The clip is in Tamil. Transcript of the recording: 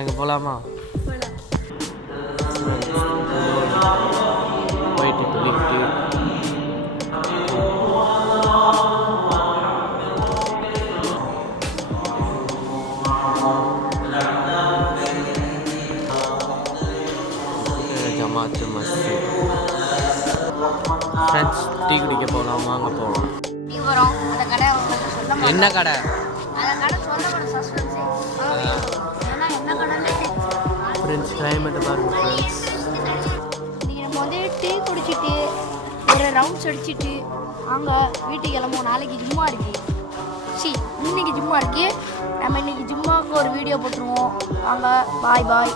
அங்கே போகலாமா? போயிட்டு சொல்லிக்கிட்டு ஜமாத்து மஸ்ஜித். ஃப்ரெண்ட்ஸ் டீ குடிக்க போகலாம், வாங்க போகலாம். என்ன கடை? ஃப்ரெண்ட்ஸ் கிளைமேட்டை பாருங்க ஃப்ரெண்ட்ஸ். இன்றைக்கி நம்ம வந்து டீ குடிச்சிட்டு ஒரு ரவுண்ட்ஸ் அடிச்சுட்டு அங்கே வீட்டுக்கு கிளம்புவோம். நாளைக்கு ஜிம்மா இருக்கு. இன்னைக்கு ஜிம்மா இருக்கு. நம்ம இன்னைக்கு ஜிம்மாவுக்கு ஒரு வீடியோ போட்டுருவோம். வாங்க, பாய் பாய்.